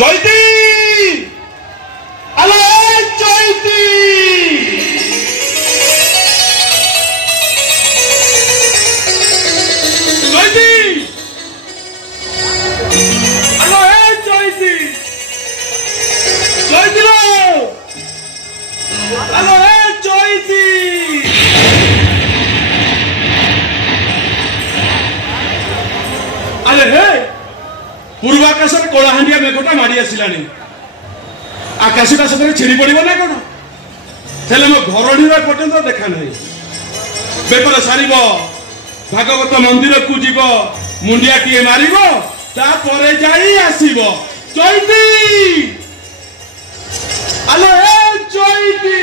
চৈতি আলো চৈতি চৈতি আলো চৈতি চৈতি আলো চৈতি আরে হে पूर्वाकाशर कलाहांडिया मेघटा मारी आसलानी आकाशटा सतरे छिड़ी पड़ो ना कौन हेले मो घरणी पर्यंत देखा ना बेपर सार भागवत मंदिर को जीव मुंडिया टीए मार आसब चैती आलो चैती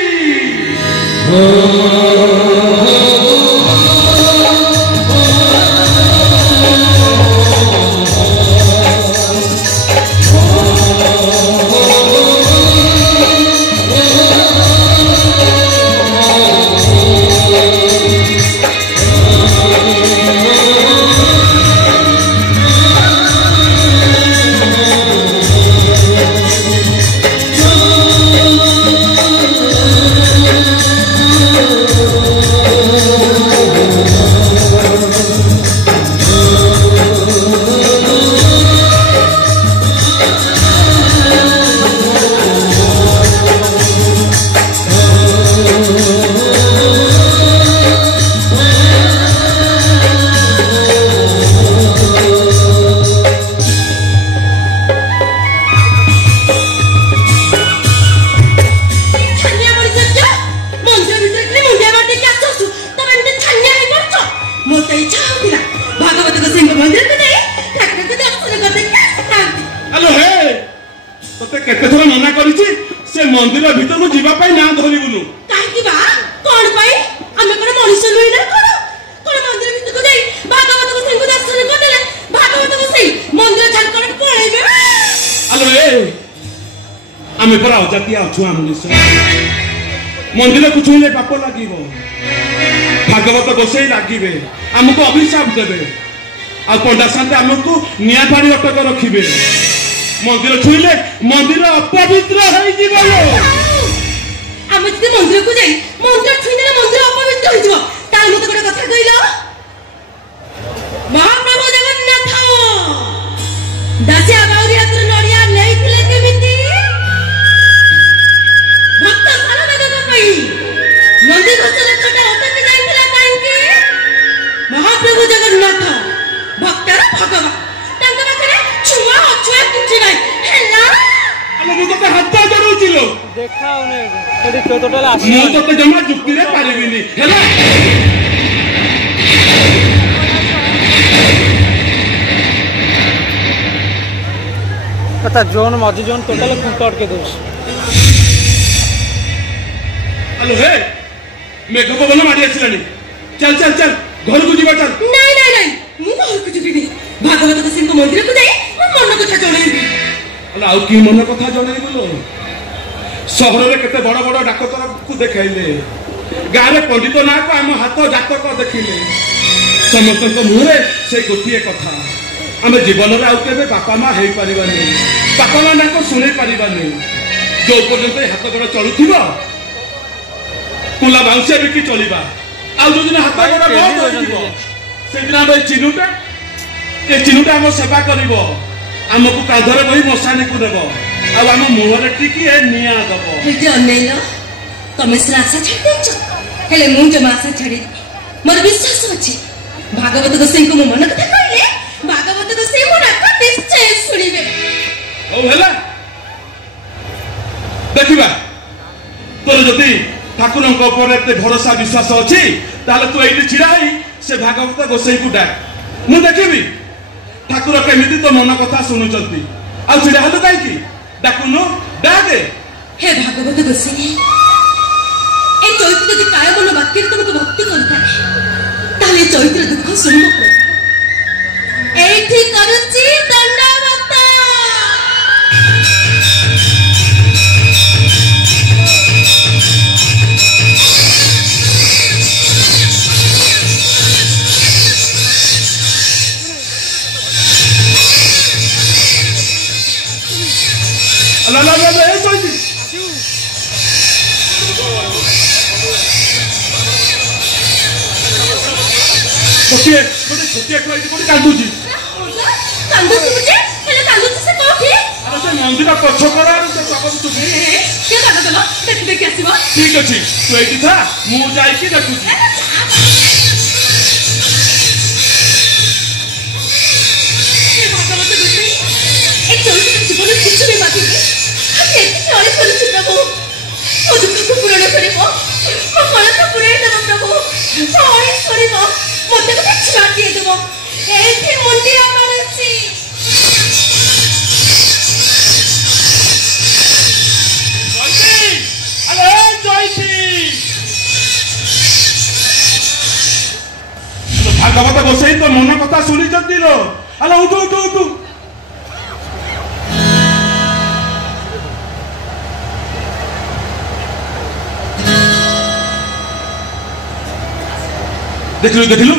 मंदिर भीतर को जीवा ना धरबुनु कौन मनुष्य नुई ना कौन मंदिर भीतर को जाई भागवत को संग दर्शन करले भागवत को सही मंदिर छाड़ पळेबे आलो ए आमे परा जातिया अछुआ मनुष्य मंदिर को छुईले पाप लागिबो भागवत गोसई लागिबे हमको अभिशाप देबे आ पंडा साथे हमको निया पानी अटक रखिबे मंदिर छुईले मंदिर अपवित्र होई जीवलो हम जदि मंदिर को जाई मंदिर छुईले मंदिर अपवित्र होई जीव ताल मते गोटे कथा कहिलो महाप्रभु जगन्नाथ दासिया बाउरी हाथ नडिया नेइथिले केमिति भक्त सालवेग पई नंदी घोष लेखटा अटकी जाइथिला काईकि महाप्रभु जगन्नाथ भक्तर भगवान तांका पाखरे छुआ अछुआ किछि नै हेला अरे मु तो हाथ जोड़ुचिलो देखा उने थोड़ी टोटल आसी मु तो जमा जुक्ति रे पारिबिनी हेला कथा जोन मजी जोन टोटल कुंटट के दोस हेलो हे मेघ पवन मारी आसिलानी चल चल चल घर को जीवा चल नहीं नहीं नहीं मु घर को जीबी भागवत को सिंह मंदिर को जाई मन कथा जणैबी अला आउ की मन कथा जणैबलो शहर रे केते बड़ बड़ डाक्टर को देखाइले गारे पंडित ना को हम हाथ जातक देखिले समस्त को मुहरे से गोटिए कथा आम जीवन में आउ केबे बापा मां हेई परिबानी बापा मां ना को सुनै परिबानी जो पर्यंत हाथ गोड़ चलुथिबो कुला बाउंसे बिकी चलिबा आ जो दिन हाथ गोड़ बंद होइबो से दिन हम चिनुटा ए चिनुटा हम सेवा करिवो हमको काधरे बही मशानी को देबो आ हम मुहरे टिकी ए निया दबो हेते अनेलो तमे से आशा छाड़ देछ हेले मु जमा आशा छाड़ी मोर विश्वास अछि भागवत को सिंह को मन कथा कहले भागवत को सिंह मन का निश्चय सुनिबे ओ हेला देखिबा तोर जति ठाकुरन को ऊपर एते भरोसा विश्वास अछि ताले तू एठी छिड़ा हई से भागवत गोसई को डाक मु देखिबी ठाकुर केमिति तो मन कथा सुनुचंती आ छिड़ा हलो काई की डाकुनो डाके हे भागवत गोसई ए चैत्र यदि काय मन वाक्य तुमको भक्ति करता ताले चैत्र दुख सुनिबो एठी करूची दंडवत अला ए कोई गोटे गोटे छुटिया कोई कोटे कांदुची कांदुची मुझे हेले कांदुची से कोठी अरे से मंदिर पछ करा से सब तू के बात चलो देख आसीबो ठीक अछि तू एठी था मु जाई की देखुची जीवन किसी भी बात नहीं चले चलुची प्रभु मो दुख को पूर्ण करिवो मो मन को पूर्ण देव प्रभु सॉरी सॉरी मते को छुआ दिए देवो एठी मुंडिया मारछि जयती अरे जयती तो भागवत बसई तो मन कथा सुनी जंती रो अरे उठो देखिलु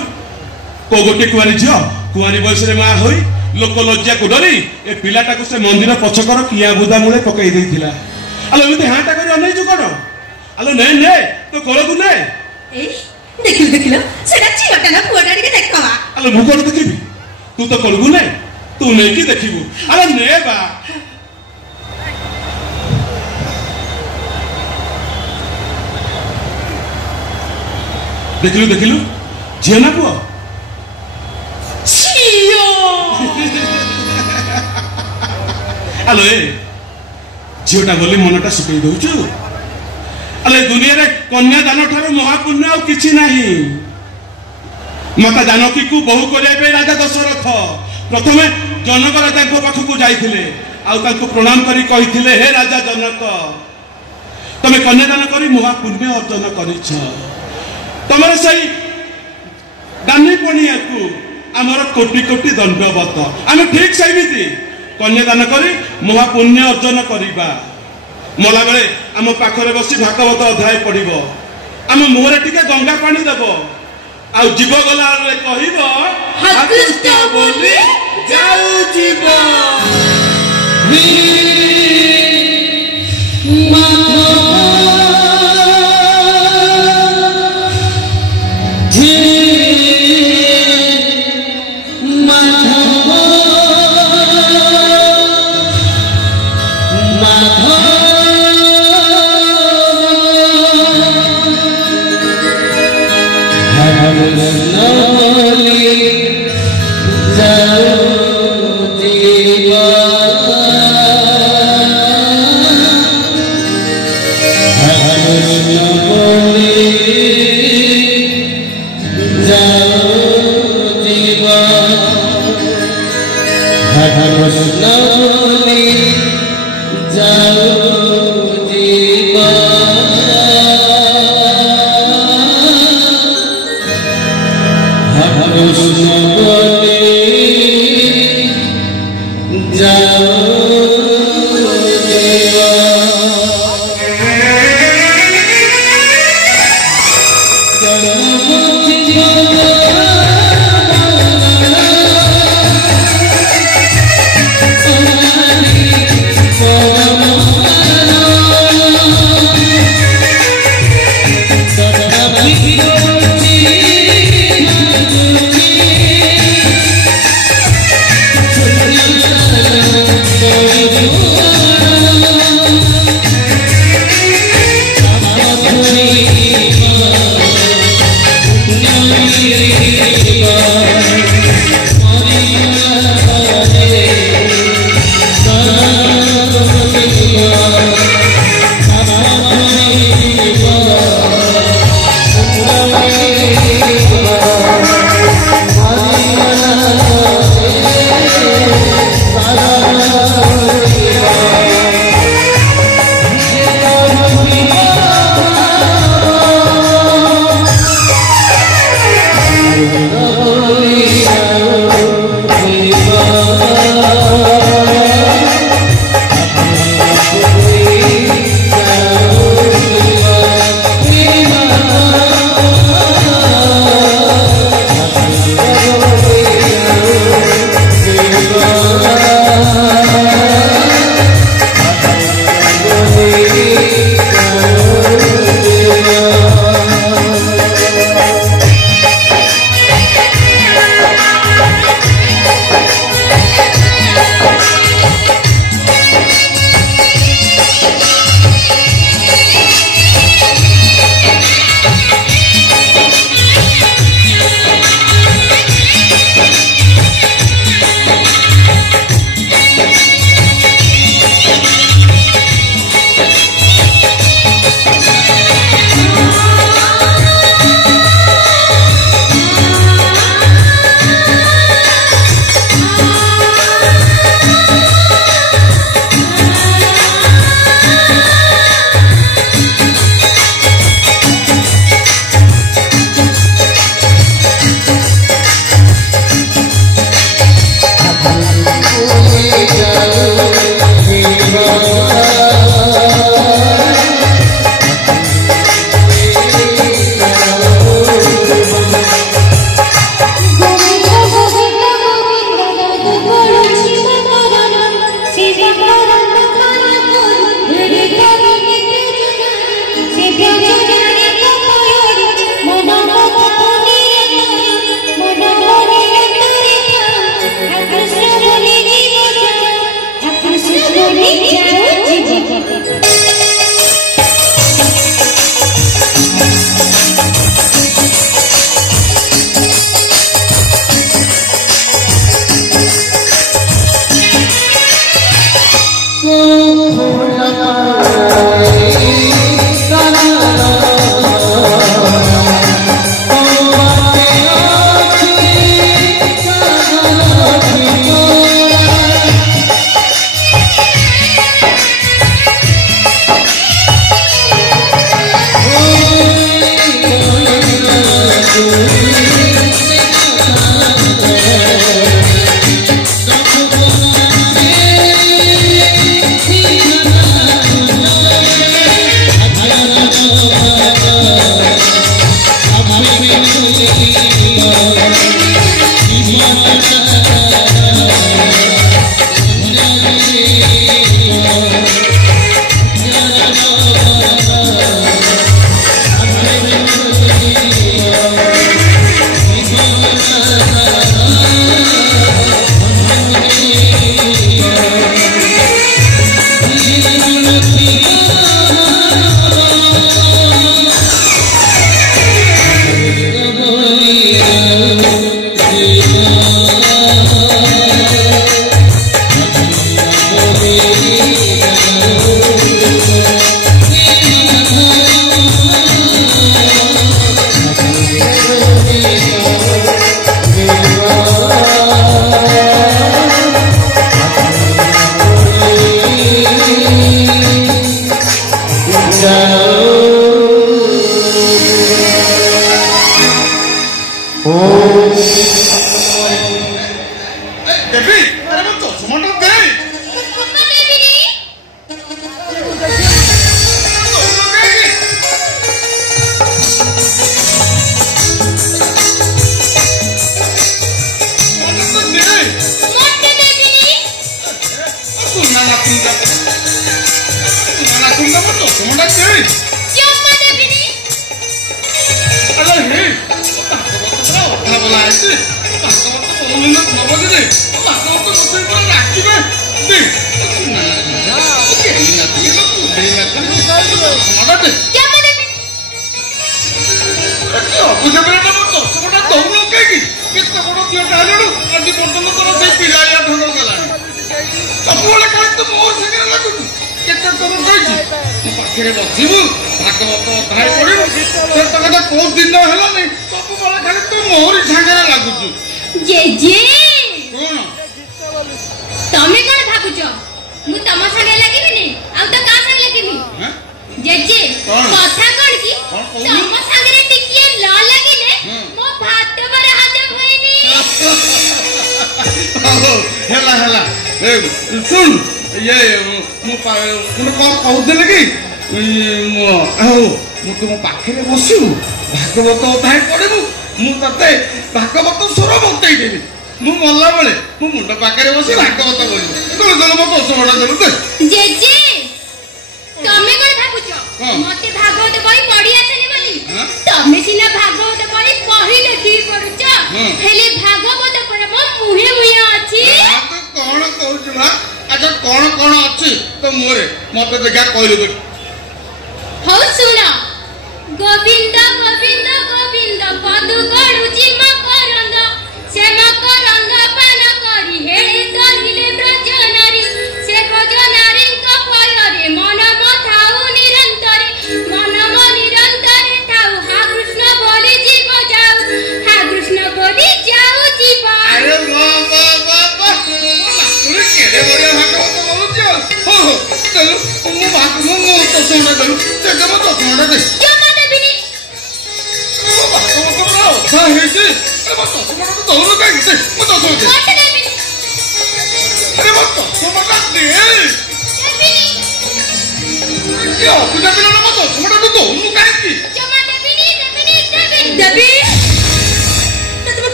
को गोटे कुआरी झियो कुआरी बयस रे मां होई लोक लज्जा को डरी ए पिलाटा को से मंदिर पछकर किया बुदा मुळे पकई देथिला आलो एते हाटा करी अनै छु कोन आलो ने तो कोळ को ने ए देखिलु सेटा चियोटा ना पुआटा के देखवा आलो मु कोन देखिबी तू तो कोळ को ने तू नै की देखिबू आलो ने बा देखिलु झियो ना पुआ झियो आलो ए झियोटा बोली मनटा सुकई दउछु आलो दुनिया रे कन्या दान ठारो महापुण्य आ किछि नाही माता जानकी को बहु करिया पे राजा दशरथ प्रथमे जनक राजा को पाख को जाइथिले आ ताको प्रणाम करी कहिथिले हे राजा जनक तमे कन्या दान करी महापुण्य अर्जन करिछ तमरे सही दानी पणिया को आमर कोटि कोटि दंडवत आम ठीक सेमिति कन्यादान करी महापुण्य अर्जन करिबा मला बेले आम पाखरे बसी भागवत अध्याय पढ़िबो आम मुहरे टिके गंगा पानी देबो आ जीव गला रे कहिबो हकृष्ट बोली जाऊ जीव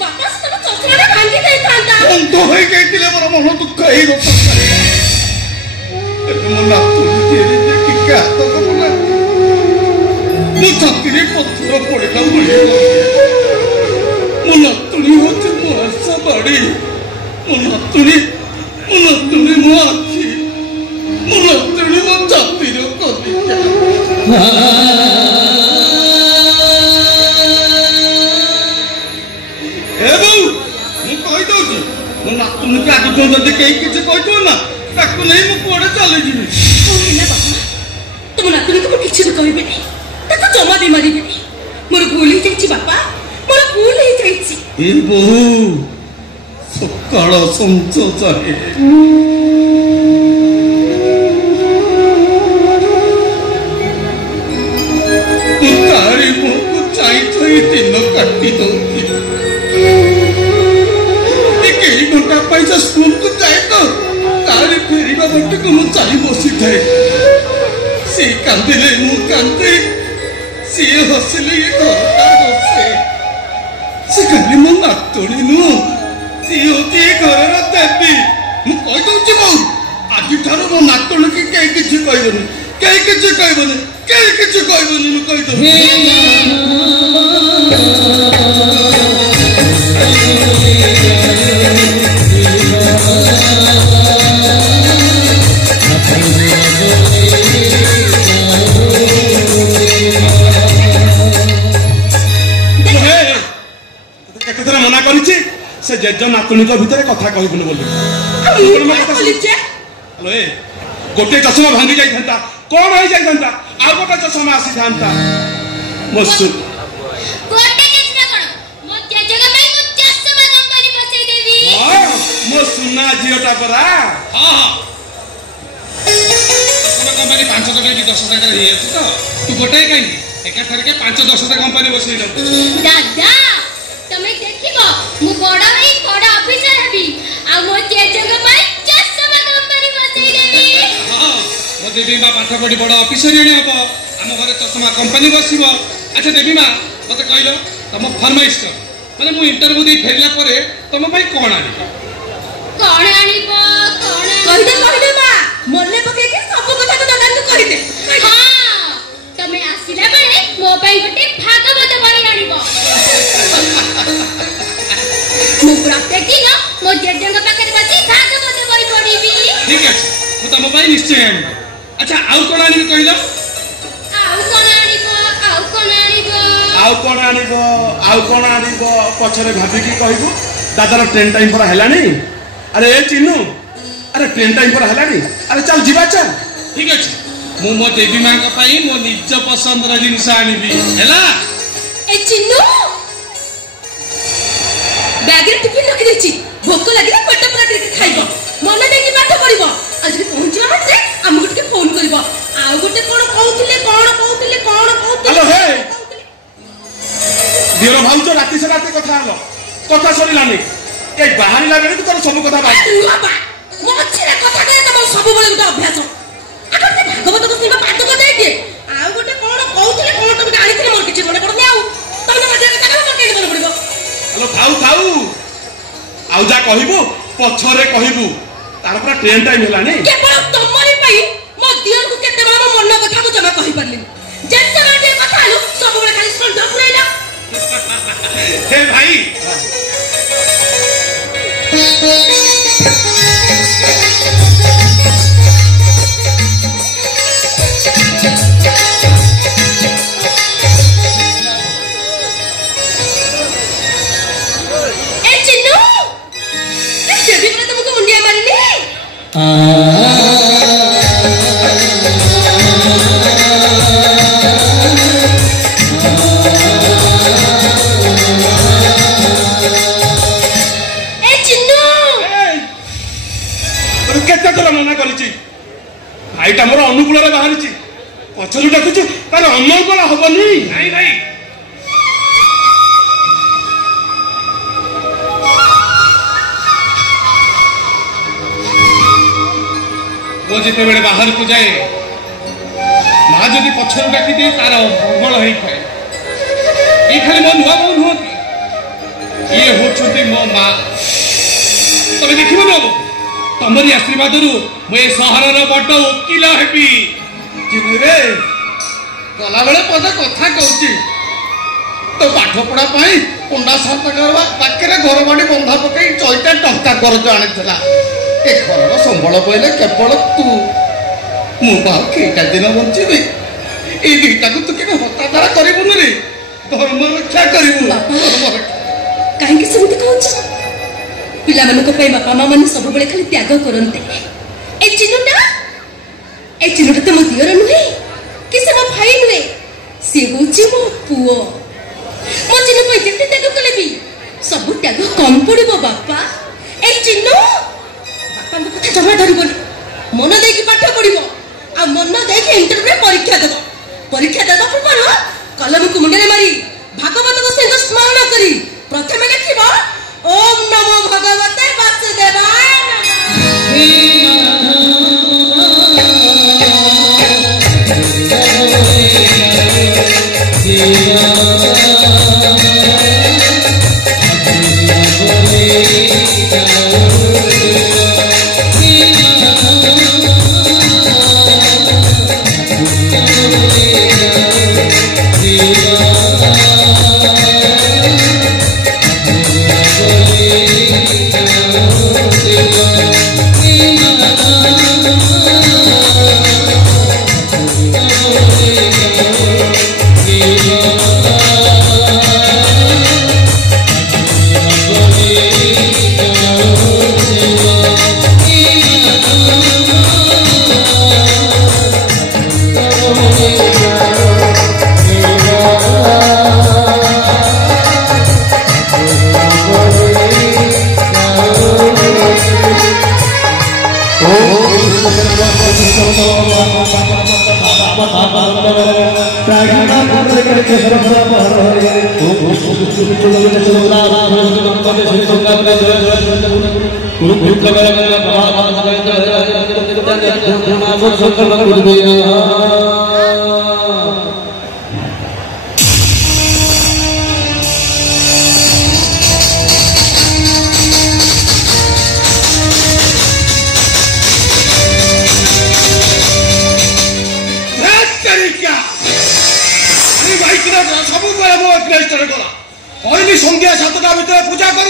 ବାପା ତମ ଚଷମାଟା ଭାଙ୍ଗି अंत हो गई मोर मन दुख हो मो नातुणी हाथ कला मो छाती पत्थर पड़ा मो नातुणी हूँ मो आशा बाड़ी मो नातुणी मो आखि मो नातुणी मो छाती कलिजा मो नातुणी को आज जल्दी कहीं किसी कही ना ताकू नहीं मु कुआड़े चली जीवी तुम नातुणी को किसी भी कहबे नहीं ताको जमा दे मारिबे नहीं मोर भूल ही जाईची बापा मोर भूल ही जाईची ए बहु सकाळ संच जाए तू तारी मुह को चाई चाई दिन काटी दौती कई घंटा पैसा स्कूल को जाए तो तारी फेरिबा बटे को मु चाई बसी थाए से कांदिले मु कांदे से हसिले ये घरटा हसे से खाली मो नातुणी नु से होती घर देवी मु कहि दउची बहु आज ठारो मो नातुणी की कई किछि कहबनी कई किछि कहबनी कई किछि कहबनी मु कहि दउ मना कर जेज नातुणी भितर कथा कहबुन बोली गोटे चषमा भांगी जाता कौन हो जाता आ गोटे चषमा आसी था मो सुना झीटा परा कंपनी 5 टका कि 10 टका हो तो तू गोटे कहीं एकाथर के 5-10 कंपनी बसई दादा तमे देखिबो मु बड़ा भाई बड़ा ऑफिसर हबी आ मो जेजंग भाई चश्मा कंपनी बसई देबी हां मो देवी बा पाठ पढ़ी बड़ा ऑफिसर हेणी हबो हम घरे चश्मा कंपनी बसिबो अच्छा देवी मां मते कहलो तम फरमाइश कर माने मु इंटरव्यू दे फेरला परे तम भाई कोन आनिबो कहदे बा मोले पके के सब कथा को दादा तू कहि दे हां तमे आसिला बेले मो भाई गोटे भागवत बणी आनिबो मु प्रत्येक दिन मो जेजंग पाखरे बसी भागवत बही पढिबी ठीक अछि मु तम भाई निश्चय आनिबो अच्छा आउ कोन आनिबो कहिलो आउ कोन आनिबो पछरे भाबी की कहबो दादार ट्रेन टाइम पर हेलानी अरे ए चिन्नू अरे ट्रेन टाइम पर हेलानी अरे चल जीवा चल ठीक अछि मु मो देवी मां का पई मो निज पसंद रा जिंस आनिबी हेला ए चिन्नू बैग रे टिफिन रखि देछि भोक लागि ना पेट पूरा देके खाइबो मन देकी पाठ पढिबो आज पहुंचला मात्रे हमको टिके फोन करबो आ गोटे कोन कहउतिले हेलो हे दिरो भाउज राती से राती कथा सरिलानी ए बाहरी लागले तो तोर सब कथा बात बाबा मो छिरा कथा कहे त सब बळे गुटा अभ्यास आगर ते भागवत को सिबा पाठ को देके आ गोटे कोन कहउतिले तो गाड़ी मोर किछि मने पड़ने आउ तने मजे कथा कर के मन पड़िबो हेलो थाउ आउ जा कहबो पछरे कहबो तार पर ट्रेन टाइम हेलानी केवल तमरी पई मो दियर को केते बळ मन कथा को जमा कहि परली जेते बाटे कथा आलु सब बळे खाली सुन दपुरेला हे भाई ए चिन्नू ए देवी ने तुमको मुंडिया मारनी भाईटा मोर अनुकूल बाहरी पछरु डाकुचु तार अनुकूल हबनी नहीं भाई वो जिते बेले बाहर को जाए माँ जदि पछरु डाकी दिए तार मंगल होता है ये खाली मो नुआ बहु नुहति ये होचुंती मो माँ तमे देखिबो न तमरी आशीर्वादरू मैं सहरर बड़ वकील हेबी चिनु रे गला बेले पदे कथा कहूची तो पाठ पढ़ा पाई पंडा सरकार पाखे घर बाड़ी बंधा पकई 4 टंका करज आनीला ए घर संबल पहले केवल तू मुटा दिन बंचीबी ये दुईटा को तू के हताधारा करूनी रे धर्म रक्षा करू कहीं सेमती कहूछ पिला बापा माँ मैंने सब बेले खाली त्याग करते ए चिन्हटा तो मो दियर नुहे कि से मो भाई नुहे सी हूँ मो पुओ मो चिन्ह को जेते त्याग कले भी सब त्याग कम पड़ो बापा ए चिन्ह बापा को कथा जमा धरबनी मन देकी पाठ पढ़िबो आ मन देकी इंटरव्यू परीक्षा देबो परीक्षा देबा पूर्व कलम को मुंडे मारी भागवत को सहित स्मरण करी प्रथम लिखिबो ओम नमो भगवते वासुदेवाय पहली संध्या 7टा भितर पूजा कर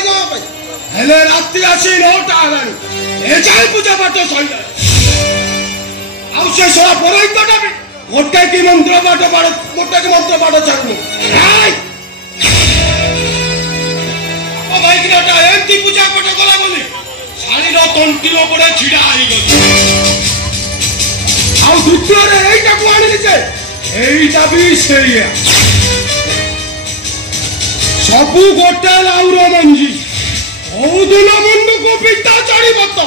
राति आसी 9टा है पूजा पाठ सैला आसे सला पुरोहितटा भी गोटे की मंत्र पाठ गोटे की मंत्र पाठ छाड़ू भाईटा एमती पूजा पाठ कला बोली शाढ़ी तंटीर पड़े छिड़ा द्वितीय यहीटा को आनीचे भी से सबू गोटे लाउर मंजी औदुल मुंड को पिता चढ़ी बत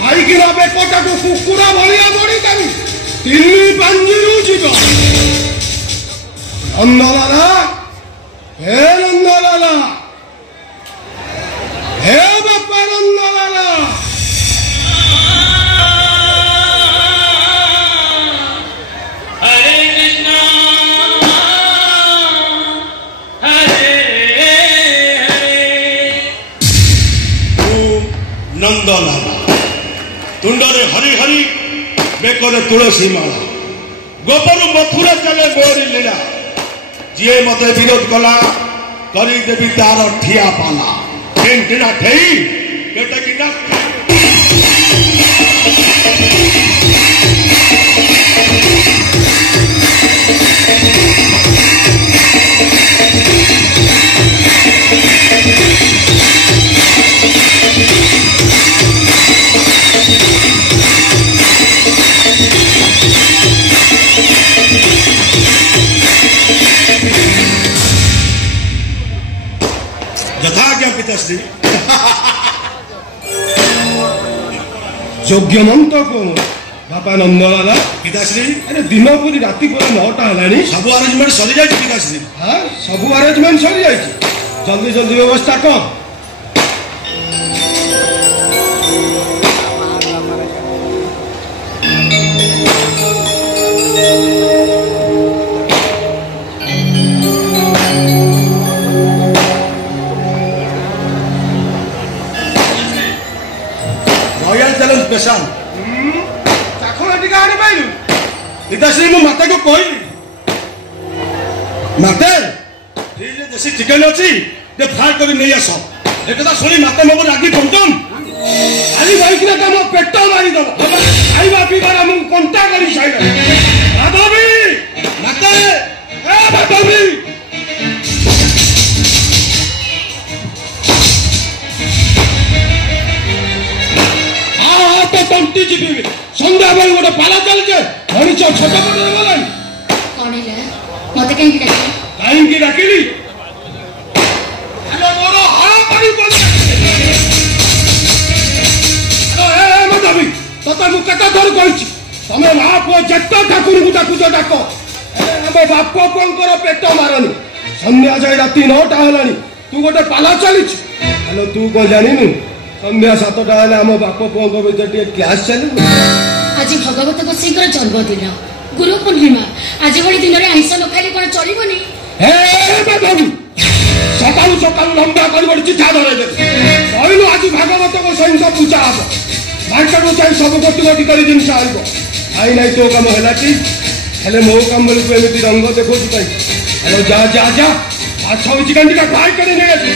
भाई की बेकटा को कुकुरा भाया बड़ी करू 3 पांजिरू जीव नंदलाला हे नंदलाला हे बापा नंदलाला नंदलाला तुंडरे हरि हरि बेकरे तुलसी माला गोपरु मथुरा चले मोरी लीला जी मते विरोध कला करी देवी तार ठिया पाला टेंटिना ठेई केटे कि ना यथाज्ञा पिताश्री योग्य मंत को बापा नंदलाला पिताश्री अरे दिन पूरी राति पूरा 9टा है सब अरेंजमेंट सरी जाए पिताश्री हाँ सब अरेंजमेंट सरी जाए जल्दी जल्दी व्यवस्था कर ସ୍ପେଶାଲ ଚାଖଣା ଟିକେ ଆଣି ପାଇଲୁ ପିତାଶ୍ରୀ ମୁଁ ମାତାକୁ କହିଲି ମାତେ ଫ୍ରିଜରେ ଦେଶୀ ଚିକେନ ଅଛି ଟିକେ ଫ୍ରାଏ କରି ନେଇ ଆସ ଏକଥା ଶୁଣି ମାତା ମୋ ରାଗି ପଞ୍ଚମ ଆଜି ବହିକିନା ତମ ପେଟ ମାରିଦବ ଖାଇବା ପିଇବାର ଆମକୁ କଣ୍ଟା କରି ସାଇଲା ମାଧବୀ ମାତେ ଏ ମାଧବୀ ତ ତଣ୍ଟି ଯିବି ସନ୍ଧ୍ୟାବେଳେ ଗୋଟେ ପାଲା ଚାଲିଛେ ମଣିଷ ଛୋଟ ପଟରେ ଗଲାଣି କଣ ହେଲା ମତେ କାହିଁକି ଡାକିଲ କାହିଁକି ଡାକିଲି ମୋର ହଳ କରି ମାଧବୀ ତତେ ମୁଁ କେତେ ଥର କହିଛି ତମେ ମା ପୁଅ ଯେତେ ଠାକୁରଙ୍କୁ ଡାକୁଛ ଡାକ ଆମ ବାପ ପୁଅଙ୍କର ପେଟ ମାରନି ସନ୍ଧ୍ୟା ଯାଏ ରାତି 9ଟା ହେଲାଣି ତୁ ଗୋଟେ ପାଲା ଚାଲିଛୁ ହେଲେ ତୁ କଣ ଜାଣିନୁ ସନ୍ଧ୍ୟା 7ଟା ହେଲେ ଆମ ବାପ ପୁଅଙ୍କ ଭିତରେ ଟିକେ କ୍ଲାସ୍ ଚାଲିବ ଆଜି ଭଗବତ ଗୋସାଇଙ୍କର ଜନ୍ମଦିନ ଗୁରୁ ପୂର୍ଣ୍ଣିମା ଆଜି ଭଳି ଦିନରେ ଆଇଁଷ ନ ଖାଇଲେ କଣ ଚଳିବନି ହେ ମାଧବୀ ସକାଳୁ ସକାଳୁ ଲମ୍ବା କରି ଗୋଟେ ଚିଠା ଧରେଇଦେବେ କହିଲୁ ଆଜି ଭାଗବତ ଗୋସାଇଙ୍କ ପୂଜା ହବ ମାର୍କେଟରୁ ଯାଇ ସବୁ ଗୋଟି ଗୋଟି କରି ଜିନିଷ ଆଣିବ ଆଇ ନାଇଁ ତୋ କାମ ହେଲା କି ହେଲେ ମୋ କାମ ବେଳକୁ ଏମିତି ରଙ୍ଗ ଦେଖାଉଛୁ କାହିଁ ହେଲେ ଯା ଯା ଯା ମାଛ ଚିକେନ ଟିକେ ଫ୍ରାଏ କରି ନେଇ ଆସି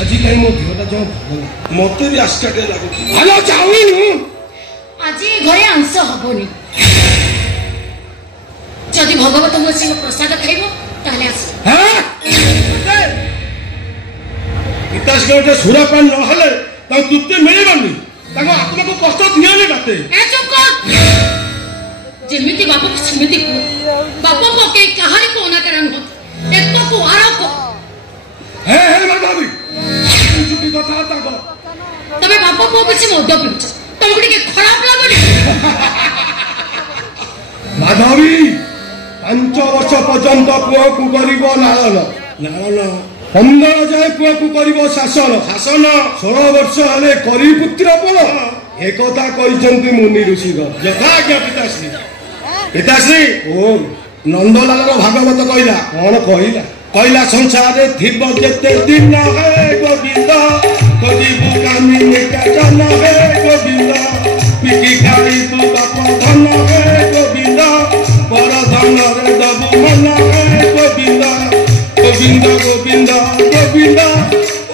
ଆଜି କାହିଁ ମୋ ଦେହଟା ଜମା ଭଲ ମତେ ବି ଆସ୍କାଟେ ଲାଗୁଛି ହ୍ୟାଲୋ ଚାଉମିନ ଆଜି ଏ ଘରେ ଆଇଁଷ ହବନି ଯଦି ଭଗବତ ଗୋସାଇଙ୍କ ପ୍ରସାଦ ଖାଇବ ତାହେଲେ ଆସ ପିତାଶ୍ରୀ ଗୋଟେ ସୁରାପାନ ନହେଲେ ତାଙ୍କୁ ତୃପ୍ତି ମିଳିବନି ତାଙ୍କ ଆତ୍ମାକୁ କଷ୍ଟ ଦିଅନି ମାତେ ଯେମିତି ବାପକୁ ସେମିତି କୁହ ବାପ ପକେଇ କାହାରିକୁ ଅନାକାର ନୁହନ୍ତି ଏକକୁ ଆରକୁ ହେ ହେ ମାଧବୀ ଚୁଟି କଥାବାର୍ତ୍ତା କର ତମେ ବାପ ପୁଅ କିଛି ମଦ ପିଉଛ ତମକୁ ଟିକେ ଖରାପ ଲାଗୁନି ମାଧବୀ 5 ବର୍ଷ ପର୍ଯ୍ୟନ୍ତ ପୁଅକୁ କରିବ ଲାଳନ ନାରଣ 15 ଯାଏ ପୁଅକୁ କରିବ ଶାସନ ଶାସନ 16 ବର୍ଷ ହେଲେ କରି ପୁତ୍ର ପଳ ଏକଥା କହିଛନ୍ତି ମୁନି ଋଷିର ଯଥାଜ୍ଞ ପିତାଶ୍ରୀ ପିତାଶ୍ରୀ ଓ ନନ୍ଦଲାଲର ଭାଗବତ କହିଲା କଣ କହିଲା କହିଲା ସଂସାରରେ ଥିବ ଯେତେ ଦିନ ହେ ଗୋବିନ୍ଦ କରିବୁ କାମିନୀ କାଜନ ହେ ଗୋବିନ୍ଦ ପିକି ଖାଇବୁ ବାପ ଧନ ହେ ଗୋବିନ୍ଦ ପର ଧନରେ ଦବୁ ମନ ହେ ଗୋବିନ୍ଦ ଗୋବିନ୍ଦ ଗୋବିନ୍ଦ ଗୋବିନ୍ଦ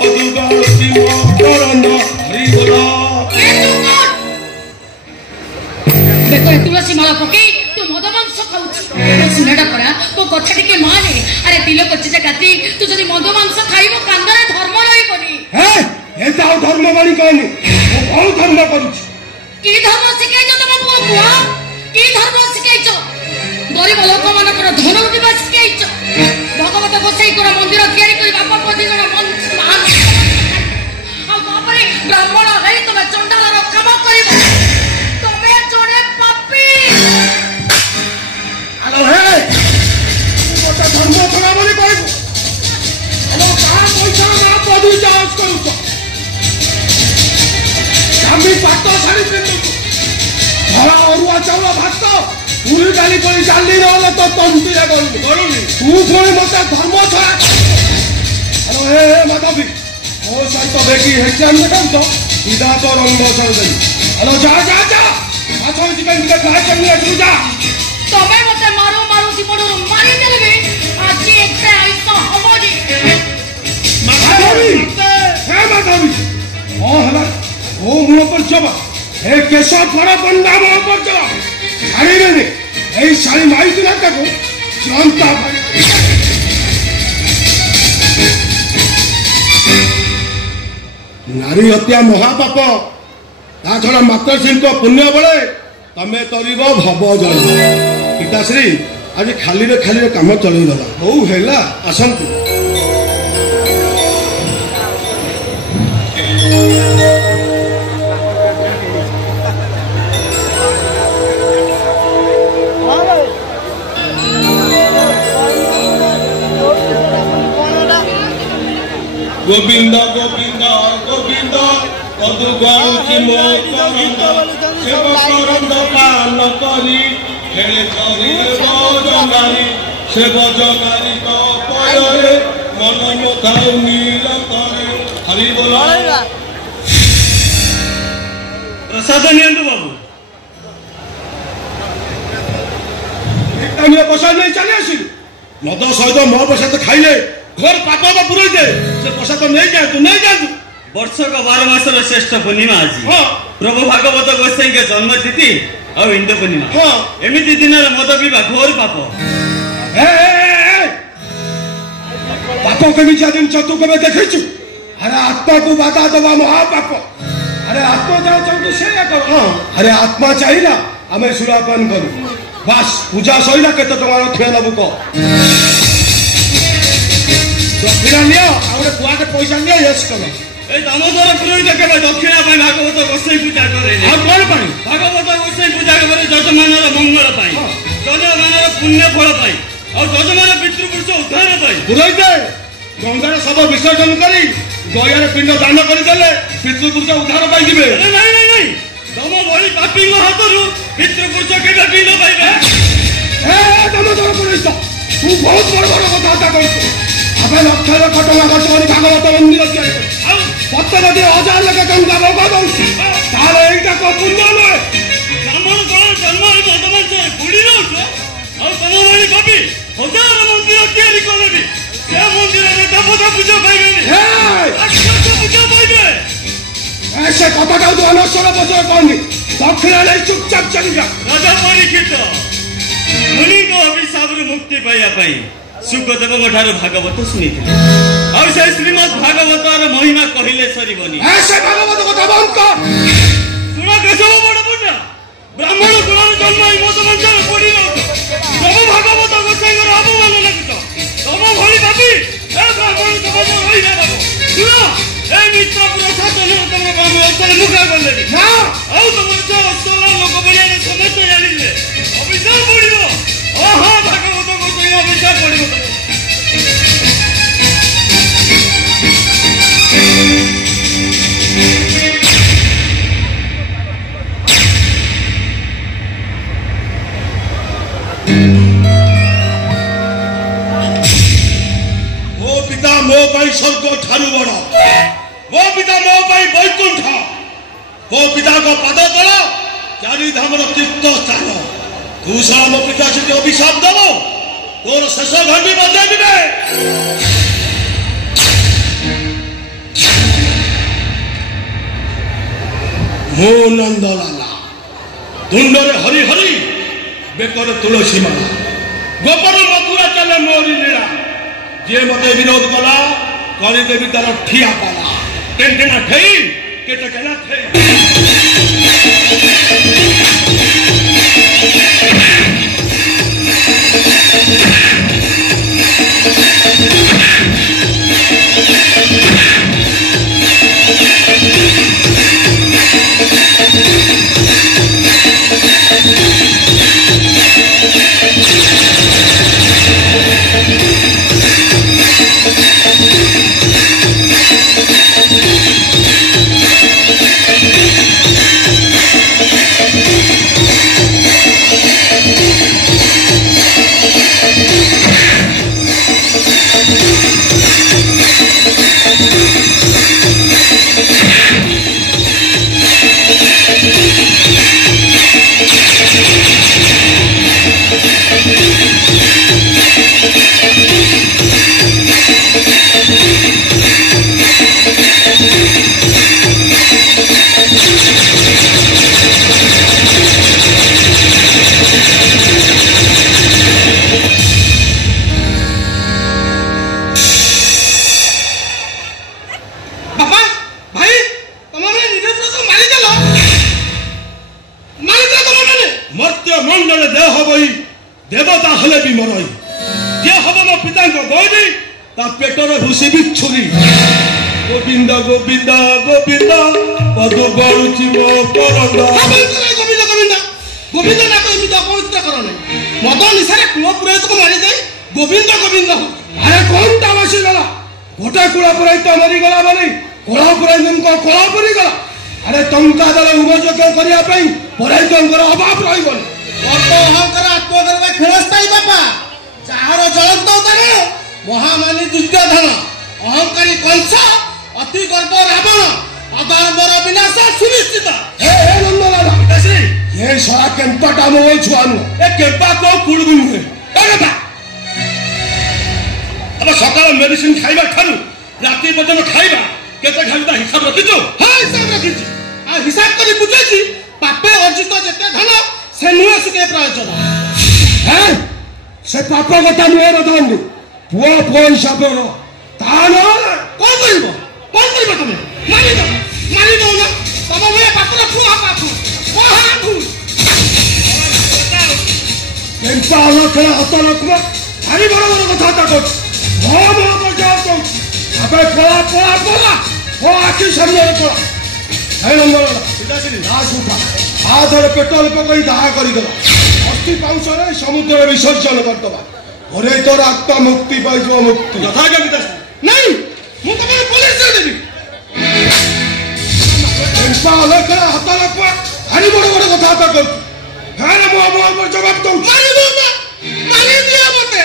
ଅଦୁଗଳ ଶିବ କରନ୍ଦ ହରିବୋଲ ବେକରେ ତୁଳସୀ ମାଳ ପକେଇ ତୁ ମଦ ମାଂସ ଖାଉଛୁ ଶୁଣଟା ପରା ମୋ କଥା ଟିକେ ମାନେ ଆରେ ତିଲକ ଚିଜା କାତି ତୁ ଯଦି ମଦ ମାଂସ ଖାଇବ କାନ୍ଦରେ ଧର୍ମ ରହିବନି ଏତେ ଆଉ ଧର୍ମ ବାଣୀ କହନି ମୁଁ କଣ ଧର୍ମ କରୁଛି କି ଧର୍ମ ଶିଖେଇଛ ତମ ପୁଅକୁ କି ଧର୍ମ ଶିଖେଇଛ ଗରିବ ଲୋକମାନଙ୍କର ଧନ ଲୁଟିବା ଶିଖେଇଛ ଭଗବତ ଗୋସାଇଙ୍କର ମନ୍ଦିର ତିଆରି କରି ବାପ ପୁଅ ଦି ଜଣ ଆଉ ତାପରେ ବ୍ରାହ୍ମଣ ହେଇ ତମେ ଚଣ୍ଡାଳର କାମ କରିବ ତମେ ଜଣେ ପାପୀ ଗୋଟେ ଧର୍ମ ଖରା ବୋଲି କହିବୁ ଆମ କାହା ପଇସା ନା ପଦୁ ଚାଷ କରୁଛ ସ୍ୱାମୀ ପାଟ ଶାଢୀ ପିନ୍ଧୁଛୁ ଧଳା ଅରୁଆ ଚାଉଳ ଭାତ ପୁରୀ ଡାଲି କରି ଡାଲି ନହେଲେ ତ ତଣ୍ଟିରେ କରୁନି ତୁ ପୁଣି ମତେ ଧର୍ମ ଛଡ଼ା ହେ ମାଧବୀ ମୋ ସହିତ ବେଗି ହେକ୍ସାନ୍ ଦେଖାଉଛ ସିଧା ତ ରଙ୍ଗ ଛାଡ଼ିଦେବି ହ୍ୟାଲୋ ଯା ଯା ଯା ମାଛ ଚିକେନ ଟିକେ ଫ୍ରାଏ କରି ଆସିବୁ ଯା ତମେ ମତେ ମାରୁ ମାରୁ ଜୀବନରୁ ମାରିଦେଲେ ଆଜି ଏତେ ଆଇଁଷ ହବନି ମାଧବୀ ହେ ମାଧବୀ କଣ ହେଲା ଓ ମୁହଁ ପରିଚୟ ଏ କେଶ ଫଳ ପଣ୍ଡା ମୁହଁ ପରିଚୟ ଛାଡ଼ିବେନି ଏଇ ଶାଢ଼ୀ ମାଇଥିଲା ତାକୁ ଜନ୍ତା ନାରୀ ହତ୍ୟା ମହାପାପ ତା ଛଡ଼ା ମାତୃଶ୍ରୀଙ୍କ ପୁଣ୍ୟ ବଳେ ତମେ କରିବ ଭବ ଜଳ ପିତାଶ୍ରୀ ଆଜି ଖାଲିରେ ଖାଲିରେ କାମ ଚଳେଇଗଲା ହଉ ହେଲା ଆସନ୍ତୁ গোবিন্দ গোবিন্দ গোবিন্দ কদু গৌছি মো করন্দ সেব করন্দ পান করি খেলে চরিলে বজনারী সে বজনারী তপয়ে মন মুখাও নীল করে হরি বল प्रसाद नियंतु बाबू प्रसाद नहीं चले आस मद सहित मो प्रसाद खाइले घर पाप पुरई दे से प्रसाद नहीं जातु नहीं जातु वर्ष का 12 मास श्रेष्ठ पूर्णिमा आज प्रभु भागवत गोसाई के जन्म तिथि और इंद पूर्णिमा एमिति दिन मद पीवा घोर पाप पाप कमी दिन तू कमे देखु अरे आत्मा को बाधा दबा महापाप अरे आत्मा जाओ चाहते से अरे आत्मा चाहिए आम सुरापान करू बास पूजा सैला के ठिया नबू कह दक्षिणा नियो आउे कुआटे पैसा नियो यस करो ए दामोदर पुरोहित केबे दक्षिणा पाई भागवत गोसाई पूजा करे आ कोन पाई भागवत गोसाई पूजा करे जजमानर मंगल पाई जजमानर पुण्य फल पाई और जजमान पितृपुरुष उद्धार पाई पुरोहित गंगार सब विसर्जन करी गयार पिंड दान करदेले पितृपुरुष उद्धार पाई जिवे नहीं नहीं नहीं तम भली पापी हाथरू पितृपुरुष केबे पिंड पाइबे ए दामोदर पुरोहित तू बहुत बड़ बड़ कथा कहू आगे लक्ष लक्ष टका खर्च कर भागवत मंदिर प्रत्येक दिन 1000 लक्ष टका भोग दौर यहीटा को पुण्य नुहे ब्राह्मण कौन जन्म बर्तमान से बुढ़ी रहुछ और तम भली पापी 1000 मंदिर तैयारी कले भी से मंदिर में देवता पूजा पाइबेनी पूजा पाइबे ऐसे कथा तू अनस्वर बचर कहनी दक्षिणा नहीं चुपचाप चली जा राजा परीक्षित मुनि को अभिशाप मुक्ति पाइबा पाई सुखदेव ठार भागवत शुणी और से श्रीमद भागवतर महिमा कहले सरीबनी ऐसे भागवत कथा बंद कर सुन केशव बड़ पुण्य ब्राह्मण कुल जन्म मत मंचर पड़ी तम भागवत गोसाई अपमान लगुच तम भली पापी ए ब्राह्मण समाज रही सुन ए मित्र प्रसाद तम ब्राह्मण मुखा गले ना और तुम लोक बलिया समस्त जानिले अभिशाप पड़ो ओहा भागवत गोसाई अभिशाप पड़ो मो पिता मो पाई स्वर्ग ठारू बड़ मो पिता मो पाई वैकुंठ मो पिता को पद तल चारि धाम तीर्थ स्थान तू सारा मो पिता से अभिशाप दब तोर शेष घंटी बजाई दिबे मो नंदलाला तुंडरे हरि हरि बेकर तुलसी माला गोपर मथुरा चले मोरी लीला जे मते विरोध कला करी देवी तार ठिया पाला टेंटेना ठेई केटे केना ठेई देवता हले भी मरई जे हम मो पिता को गोदी ता पेटर भूसी भी छुरी गोविंद गोविंद गोविंद पद गरुची मो करंद गोविंद गोविंद गोविंद ना तो इमित अपवित्र करने मद निशारे कुल पुरोहित को मारी दे गोविंद गोविंद अरे कौन तामसी गला गोटे कुल पुरोहित मरी गला बोली कुल पुरोहित को कुल पुरी गला अरे टंका दल उपयोग करिया पई पुरोहितंकर अभाव रही गले অত অহংকার আত্মগর্বে ক্ষীণস্থায়ী বাপা যাহার জ্বলন্ত উদাহরণ মহামানী দুর্যোধন অহংকারী কংস অতি গর্ব রাবণ অধর্মর विनाश सुनिश्चित हे नंदलाल ये सारा केम्पाटा मो छुआनु ए केम्पा को कुळगु नुहे एटा अब सकाळ मेडिसिन खाइबा ठारू राती पर्यंत खाइबा केते खाइबा हिसाब रखिছো हां हिसाब रखिছি आ हिसाब करी बुझैছি पापे अर्जित जेते धन से नुहे सुके प्रयोजन हैं से पापा कथा नुहे रदंदु पुआ पुआ हिसाब रो तानो कोन करिवो तमे मारी दो ना बाबा भले पात्र पुआ पापु कोहाठू केम्पा लखरा हत लखमा भारी बड़ बड़ कथा ता को भो भो जाओ तो अबे पोला ओ आखि सामने रखो हे नंदलाल सीधा लाश उठा आधर पेट्रोल पकई दाह करी दो अस्थि पाउसरे समुद्र विसर्जन कर दबा घरे तोर आत्मा मुक्ति पाइजो मुक्ति कथा के बिता नहीं मु तमे पुलिस दे देबी केम्पा लखरा हत लखमा भारी बड़ बड़ कथा ता को हे मो पर जवाब दो मारी दो ना मारी दिया मते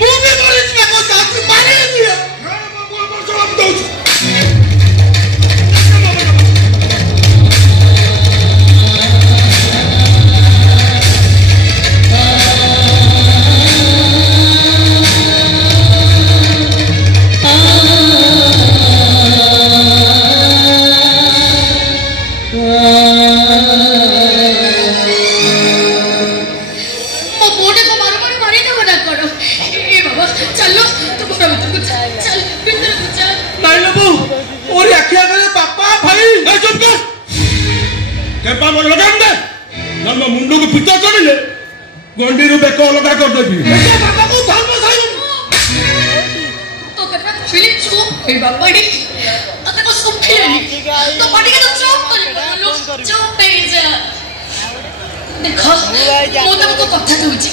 मु भी मरी में को साथ मारी दिया हे मो पर जवाब दो केम्पा मोर लगाम दे नम मुंडो को पिता चढ़िले गंडी रु बेक अलगा कर देबी बेटा बाबा को धर्म साई तो कथा फिले चुप हे बाबा डी अते को सब फिले तो बॉडी के तो चुप कर लो चुप हे जा देखो मो तुमको कथा कहूची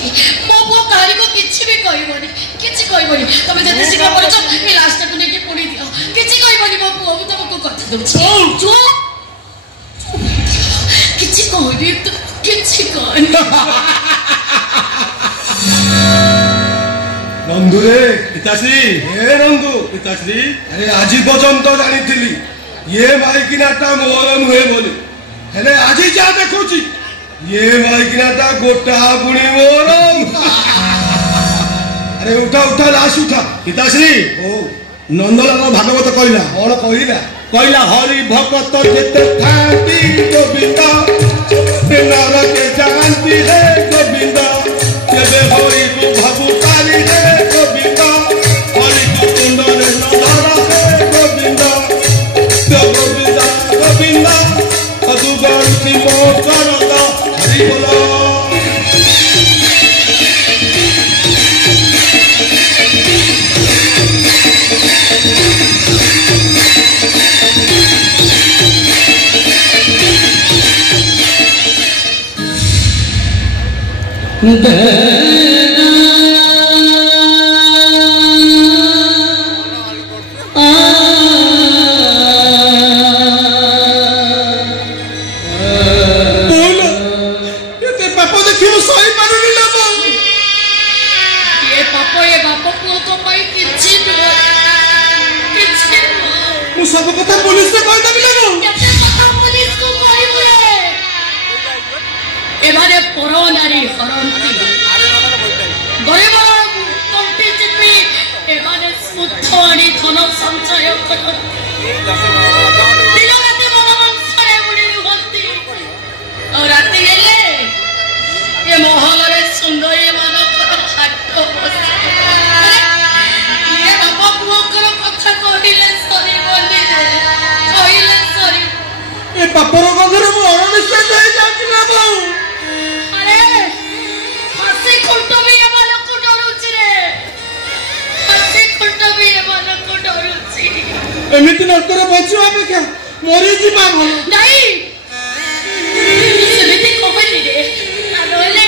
मो कारी को किछि भी कहबोनी तमे जते सिखा परछ ए लास्ट को नेके पड़ी दियो किछि कहबोनी मो पुओ तुमको कथा दउची चुप किछि कहबी तो किछि कहनी नंदू रे पिताश्री हे नंदू पिताश्री अरे आज पर्यंत जानी ये माइकिनाटा मोर नुहे बोली हेले आज जा देखुची ये माइकिनाटा गोटा बुणी मोर अरे उठा उठा लाश उठा पिताश्री ओ नंदलाल भागवत कहला कौन कहला हरि भक्त जेते थांती गोविंद बिनार के जानती है गोविंद केबे हरि को भाबु तारी है गोविंद हरि को कुंडले नधरा है गोविंद गोविंद गोविंद अदु गंति मो करत हरि बोलो सब कथा पुलिस से कह देबी लगो केते कथा पुलिस को कहबे एबारे परनारी हरंती गरीब कंटी चिपी एबारे सुथाणी धन संचय कर दिलो राते मनमंसरे बुडी होती और राते गेले ये महलरे सुंदरी मानकर हाट बसे ये बाबा पुओकर कथा कहिले सरी बोली कहिले सरी ए पापर गंधरे मो अनिश्चय जाई जातिला बाऊ अरे हसी खुंट भी ये मानक को डरुची रे हसी खुंट भी ये मानक को डरुची एमिति नकर बचियो अपेक्षा मरी जीवा भल नहीं सेमिति कहली रे नले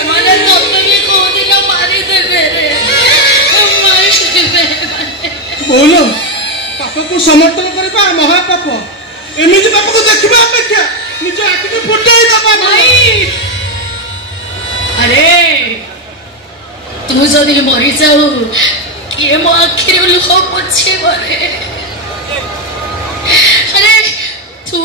एमाने नतनी को दिन मारी देबे रे मारी देबे बोलो पाप को समर्थन करबा महापाप एमिति पाप को देखबा अपेक्षा निज आखि को फुटाई दबा नहीं अरे तू जदि मरी जाऊ किए मो आखिर लुह पोछे बरे अरे तू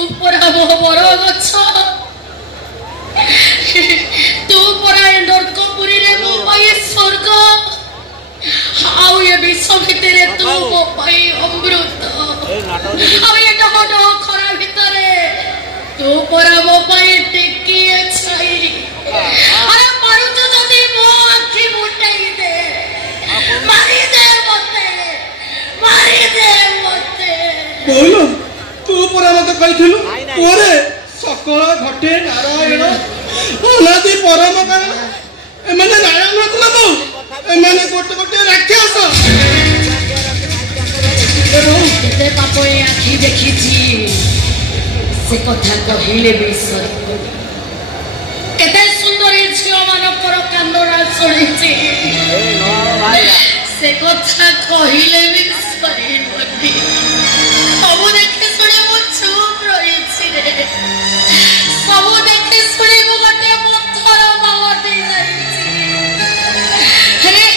तो परा मो पाए टिकिए छाई अरे मारू तो जदी मो आखी मुटाई दे मारी दे मते बोलो तू परा मते कहिथिलु तोरे सकल घटे नारायण अनादि परम कारण एमाने नारायण नथला बो एमाने गोटे गोटे राक्षस केते पापे आखी देखिछि से कथा कहिले बिसर केते सुंदर झियो मानकर कांदरा सुनिछि से कथा कहिले बिसर बनी सब देखे सुने मु चुप रहिछि रे सब देखे सुने मु गोटे पत्थर बावर दे जाइछि अरे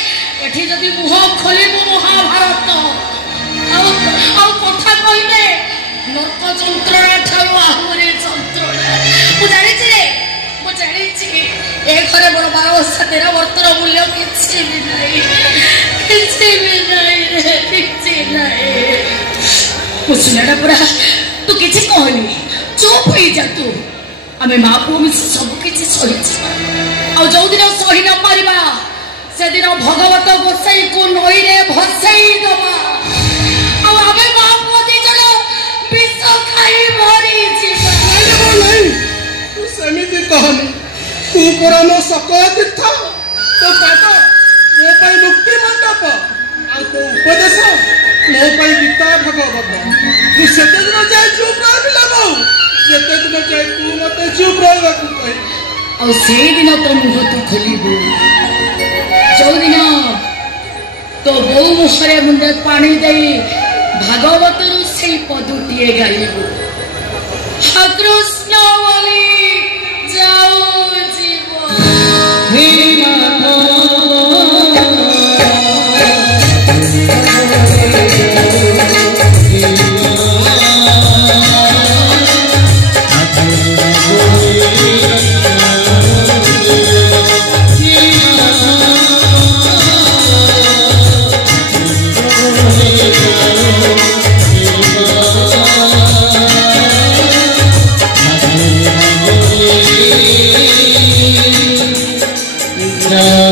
एठी जदी मुह खोलिबो महाभारत आउ कथा कहिले नरक যন্ত্রণা ঠারু আহুরে যন্ত্রণা মু জানিছি এ ঘরে বড় 12-13 বর্তর মূল্য কিছু বি নাই রে কিছু নাই মুসুনাটা পুরা তু কিছু কহনি চুপ হয়ে যা তু আমি মা পুଅ মিশি সব কিছু সহিছি আর যৌদিন সহি ন পারিবা সেদিন ভগবত গোসাই কো নইরে ভসাই দবা আর আমি মা পুଅ ଦି ଜଣ ବିଷ ଖାଇ ମରିଯିବା नहीं तू सेमिति कहनी तू परा मो सकल तीर्थ तो पाठ मो पाई मुक्ति मंडप आ तो उपदेश मो पाई गीता भगवत तू सेते दिन जाय चुप रह लगो सेते दिन जाय तू मते चुप रहबा तू कहि और से दिन तो मुह तू खोलिबू जो दिन तो बो मुखरे मुंडे पानी देई भागवत रु से पदुटिए गाइबू कृष्ण बोली जाओ ना